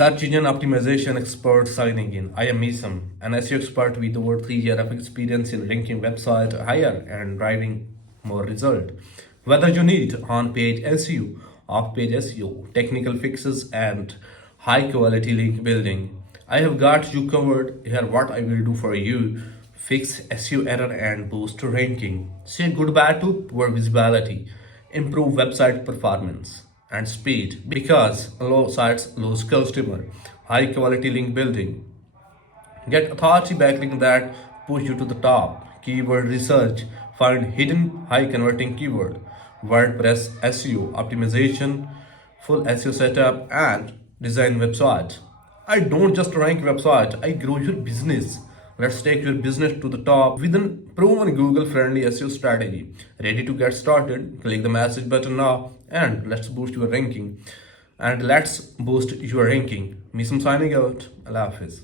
Search engine optimization expert signing in. I am Meesam, an SEO expert with over 3 years of experience in ranking website higher and driving more result. Whether you need on-page SEO, off-page SEO, technical fixes, and high-quality link building, I have got you covered. Here, what I will do for you: fix SEO error and boost ranking. Say goodbye to poor visibility. Improve website performance and speed because low sites lose customer. High quality link building. Get authority backlink that push you to the top. Keyword research. Find hidden high converting keyword. WordPress SEO optimization, full SEO setup, and design website. I don't just rank website, I grow your business. Let's take your business to the top with a proven Google friendly SEO strategy. Ready to get started? Click the message button now and let's boost your ranking. Meesam signing out. Allah Hafiz.